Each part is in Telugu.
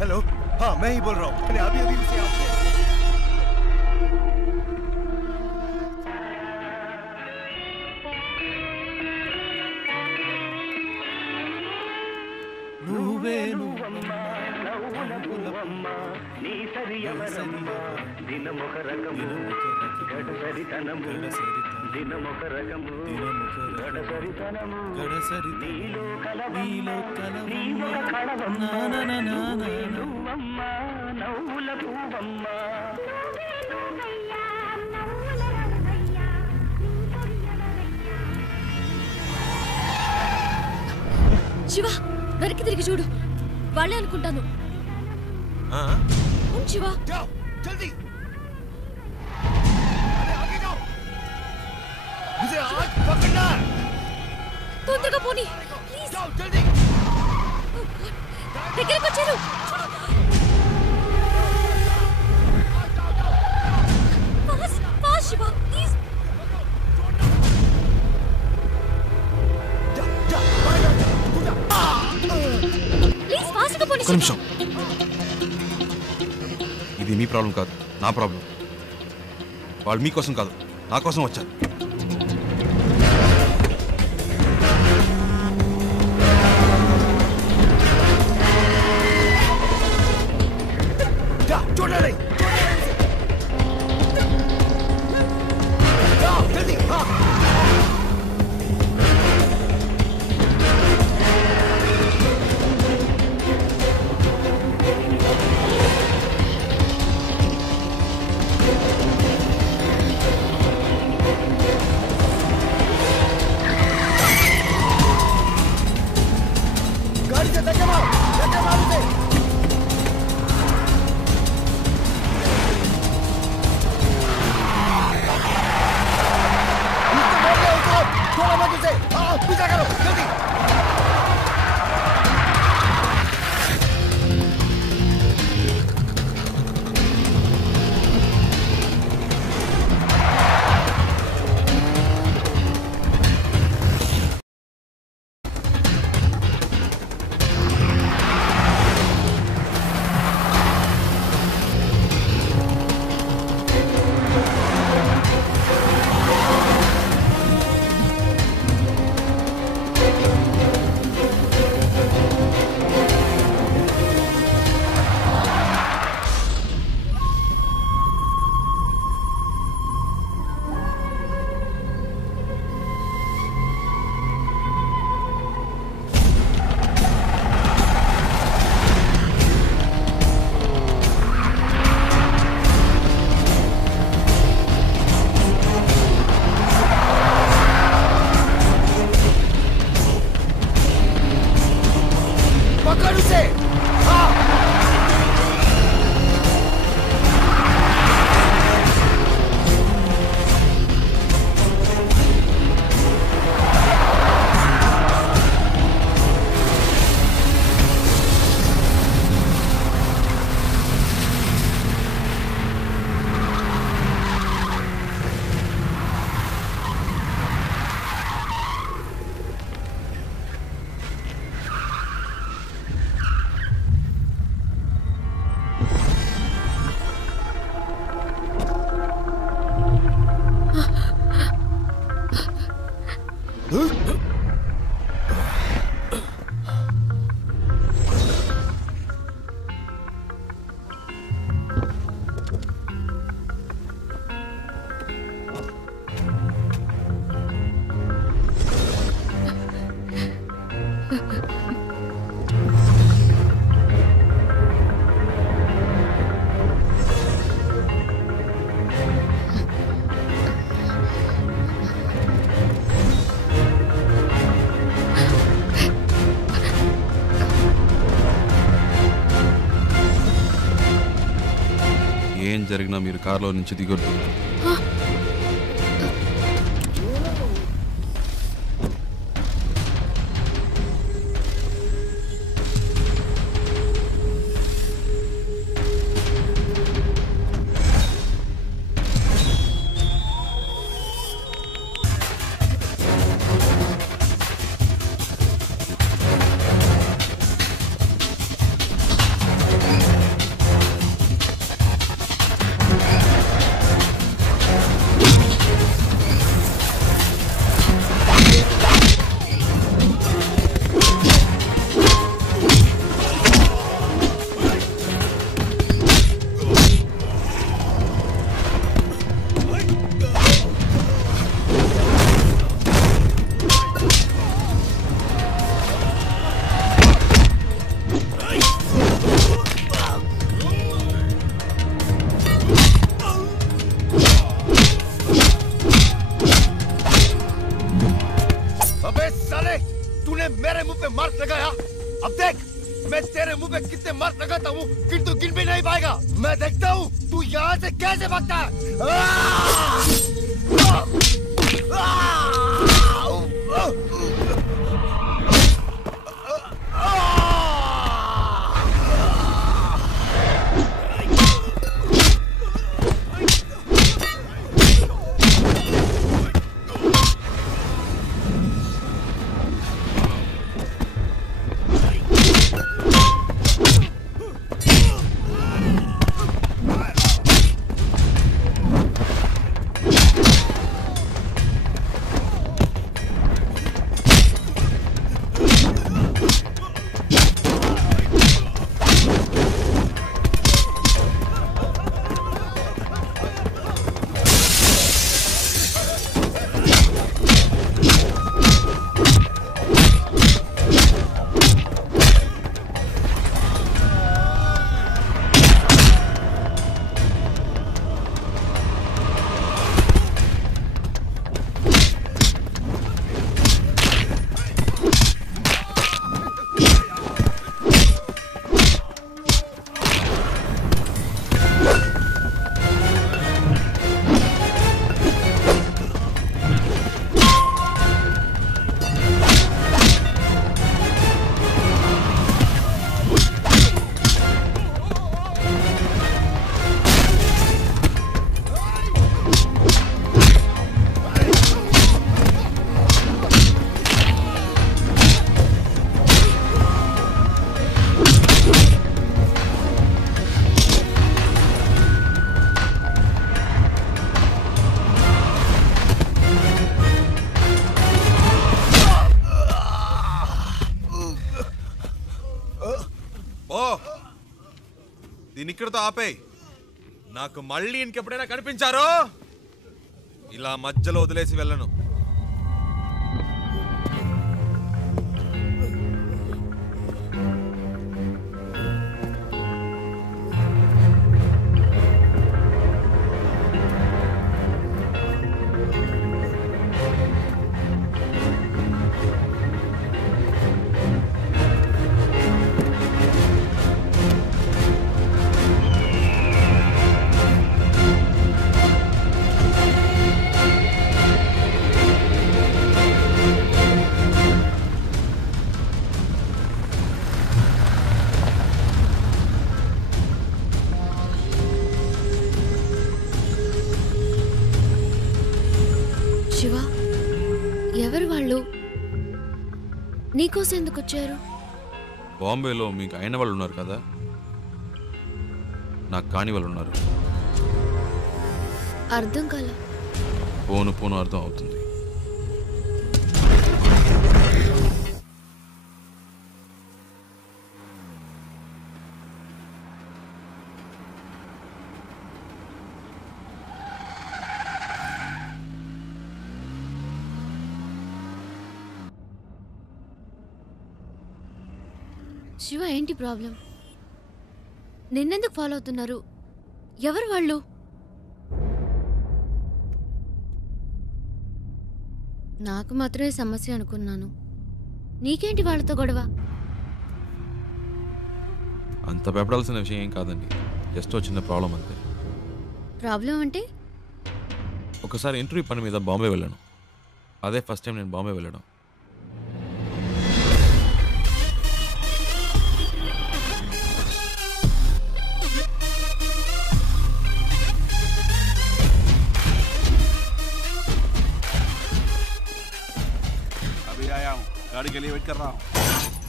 हेलो, हाँ मैं ही बोल रहा हूँ। मैंने अभी अभी उसे आपसे శివ వెనక్కి తిరిగి చూడు వాళ్ళే అనుకుంటాను శివ जल्दी आगे जाओ मुझे आज पकड़ना है తొందరగా పోనీ ప్లీజ్ जाओ जल्दी దగ్గరికి వచ్చారు fast fast Shiva please please fast గా పోనీ ఒక నిమిషం ఇది మీ ప్రాబ్లం కాదు నా ప్రాబ్లం వాళ్ళు మీకోసం కాదు నా కోసం వచ్చారు छोड़ना नहीं जल्दी गाड़ी से धक्का मारो उसे थोड़ा मत उसे पीछा करो जल्दी पकड़ उसे ఏం జరిగినా మీరు కార్లో నుంచి దిగొద్దు मैं तेरे मुंह पे कितने मार लगाता हूँ फिर तू गिन भी नहीं पाएगा। मैं देखता हूँ तू यहाँ से कैसे भागता है। దీని ఇక్కడతో ఆపేయ్. నాకు మళ్ళీ ఇంకెప్పుడైనా కనిపించారో ఇలా మధ్యలో వదిలేసి వెళ్ళను. శివ, ఎవరు వాళ్ళు? నీకోసం ఎందుకు వచ్చారు? బాంబేలో మీకు అయిన వాళ్ళు ఉన్నారు కదా, నాకు కాని వాళ్ళు ఉన్నారు. అర్థం కాల. పోను పోను అర్థం అవుతుంది. శివ, ఏంటి ప్రాబ్లం? నిన్నెందుకు ఫాలో అవుతున్నారు? ఎవరు వాళ్ళు? నాకు మాత్రమే సమస్య అనుకున్నాను. నీకేంటి వాళ్ళతో గొడవ? అంత భయపడాల్సిన విషయం ఏం కాదండి, జస్ట్ చిన్న ప్రాబ్లం అంతే. ప్రాబ్లం అంటే? ఒకసారి ఇంటర్వ్యూ పని మీద బాంబే వెళ్ళాను. అదే ఫస్ట్ టైం నేను బాంబే వెళ్ళడం. गाड़ी के लिए वेट कर रहा हूँ।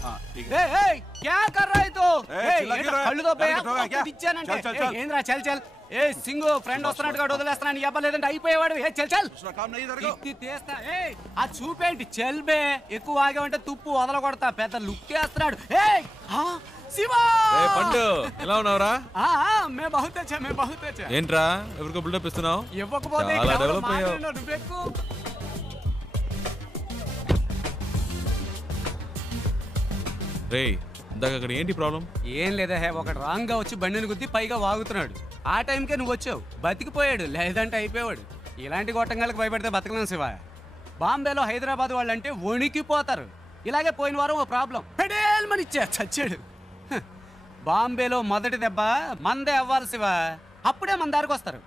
हाँ ठीक है। क्या कर रहा है तो? कళ్ళు తో ఏంద్రా చల్ చల్. ఏ సింగు ఫ్రెండ్ వస్తున్నట్టుగా వదిలేస్తున్నాను. ఇవ్వలేదంటే అయిపోయేవాడు. ఏ చల్ చల్. తీస్తా. ఏ ఆ చూపేంటి? చల్ బే. ఎక్కువ ఆగేవంటే తుప్పు వదల కొడతా. పెద్ద లుక్ వేస్తున్నాడు. ఏ శివా, పండు ఎలా ఉన్నావురా? మే బహుత్ అచ్చా, మే బహుత్ అచ్చా. ఏంట్రా ఎవరికో బిల్డప్ ఇస్తున్నావు? ఇవ్వకపోతే డెవలప్ అయ్యావు. నువ్వెక్కు. రే, ఇందాక అక్కడ ఏంటి ప్రాబ్లం? ఏం లేదా, ఒకడు రాంగ్ గా వచ్చి బండిని గుద్ది పైగా వాగుతున్నాడు. ఆ టైంకే నువ్వు వచ్చావు. బతికిపోయాడు, లేదంటే అయిపోయాడు. ఇలాంటి గొట్టంగాలకు భయపడితే బతకలేం శివ. బాంబేలో హైదరాబాద్ వాళ్ళంటే వణికిపోతారు. ఇలాగే పోయిన వారం ఓ ప్రాబ్లం పెడేల్మని చచ్చాడు. బాంబేలో మొదటి దెబ్బ మందే అవ్వాలి శివ, అప్పుడే మన దారికి వస్తారు.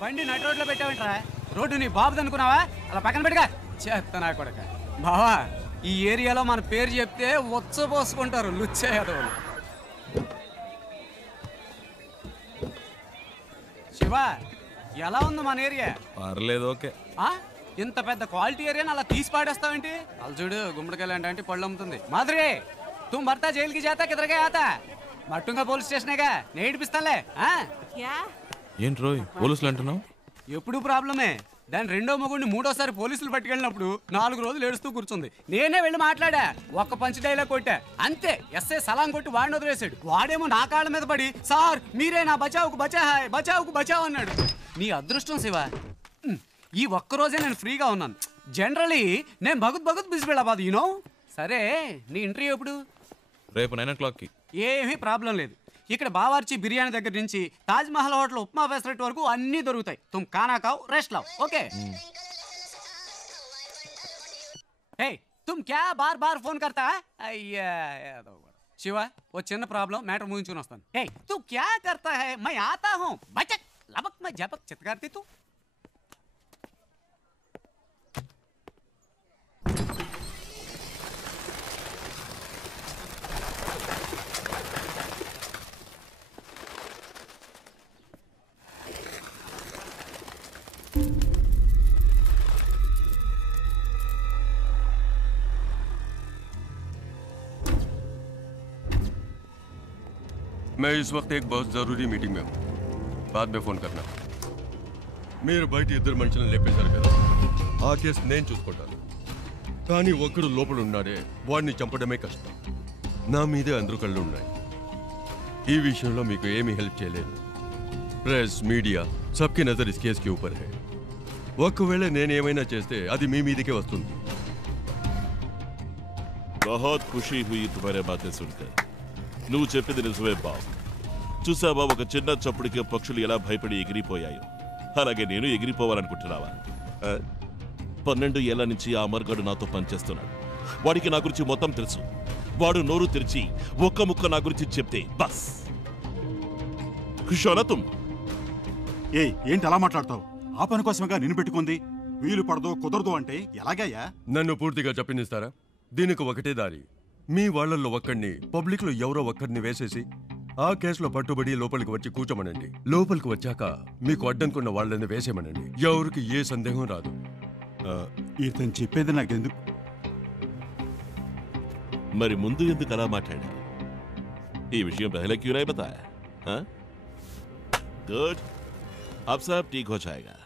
బండి నటు రోడ్లో పెట్టావేంట్రా? రోడ్డు నీ బాబుది అనుకున్నావా? అలా పక్కన పెట్టుగా చేస్తా కొడక. బావా, ఈ ఏరియాలో మన పేరు చెప్తే పోసుకుంటారు లుచ్చే యాదవులు. శివ, ఎలా ఉంది మన ఏరియా? పర్లేదు, ఓకే. ఇంత పెద్ద క్వాలిటీ ఏరియాని అలా తీసి పాడేస్తావేంటి? అలా చూడు, గుమ్మడికాయలు అంటే పళ్ళు అమ్ముతుంది. మాధురి, तुम भरता जेल की जाता किधर गया आता? మట్టుంగా పోలీస్ స్టేషనేగా, నేను ఇడిపిస్తానులే. ఏంటి రోయ్ పోలీసులు అంటున్నావు? ఎప్పుడు ప్రాబ్లమే. దాని రెండో మొగుడిని మూడోసారి పోలీసులు పట్టుకెళ్ళినప్పుడు 4 రోజులు ఏడుస్తూ కూర్చుంది. నేనే వెళ్ళి మాట్లాడా, ఒక్క పంచ్ డైలాగ్ కొట్టా అంతే. ఎస్ఐ సలాం కొట్టి వాడిని వదిలేశాడు. వాడేమో నా కాళ్ళ మీద పడి, సార్ మీరే నా బచావుకు బచావు అన్నాడు. నీ అదృష్టం శివ, ఈ ఒక్కరోజే నేను ఫ్రీగా ఉన్నాను. జనరలీ నేను భగత్ బిజీ వెళ్ళబాదు యూనో. సరే, నీ ఇంటర్వ్యూ ఎప్పుడు? రేపు 9 o'clockకి. ఏమీ ప్రాబ్లం లేదు. ఇక్కడ బావార్చి బిర్యానీ దగ్గర నుంచి తాజ్ మహల్ హోటల్ ఉప్మా ఫెసిలిటీ వరకు అన్నీ దొరుకుతాయి. తుమ్ ఖానా ఖాओ, రెస్ట్ లాओ, ఓకే? ఏ తుమ్ క్యా బార్ బార్ ఫోన్ కర్తా? అయ్యా శివ, ఓ చిన్న ప్రాబ్లం, మ్యాటర్ ముగించుకుని వస్తాను. ఏ తూ క్యా కర్తా హై? మై ఆతా హూ, బచక్ లబక్ మై జబక్ చిత్కార్తి తూ. मैं इस वक्त एक बहुत जरूरी मीटिंग में हूँ, बाद में फोन करना. మీరు బయట ఇద్దరు మనుషులను లేపేశారు కదా, ఆ కేసు నేను చూసుకుంటాను. కానీ ఒక్కడు లోపల ఉన్నాడే, వాడిని చంపడమే కష్టం. నా మీదే అందరూ కళ్ళు ఉన్నాయి. ఈ విషయంలో మీకు ఏమీ హెల్ప్ చేయలేదు. Press, media సబ్కి Nazar is case కి ఊపర్ హై. ఒకవేళ నేనేమైనా చేస్తే అది మీ మీదకే వస్తుంది. बहुत खुशी हुई तुम्हारे बातें सुनकर. నువ్వు చెప్పింది నిజమే బాబు. చూసావా, ఒక చిన్న చప్పుడికి పక్షులు ఎలా భయపడి ఎగిరిపోయాయో, అలాగే నేను ఎగిరిపోవాలనుకుంటున్నావా? 12 ఏళ్ల నుంచి ఆ అమర్గాడు నాతో పనిచేస్తున్నాడు. వాడికి నా గురించి మొత్తం తెలుసు. వాడు నోరు తెరిచి ఒక్క ముక్క నా గురించి చెప్తే బస్ ఖుషోనతుం. ఏంటి అలా మాట్లాడతావు? ఆ పని కోసమేగా నిన్ను పెట్టుకుంది. వీలు పడదో కుదరదు అంటే ఎలాగయ్యా? నన్ను పూర్తిగా చెప్పనిస్తారా? దీనికి ఒకటే దారి. మీ వాళ్ళల్లో ఒక్కడిని పబ్లిక్ లో ఎవరో ఒక్కడిని వేసేసి ఆ కేసులో పట్టుబడి లోపలికి వచ్చి కూర్చోమనండి. లోపలికి వచ్చాక మీకు అడ్డనుకున్న వాళ్ళని వేసేమనండి. ఎవరికి ఏ సందేహం రాదు. ఇతను చెప్పేది నాకెందుకు? మరి ముందు ఎందుకు అలా మాట్లాడా? ఈ విషయం పహలే క్యూ నహీ బతాయా? గుడ్, అబ్ సబ్ ఠీక్ హో జాయేగా.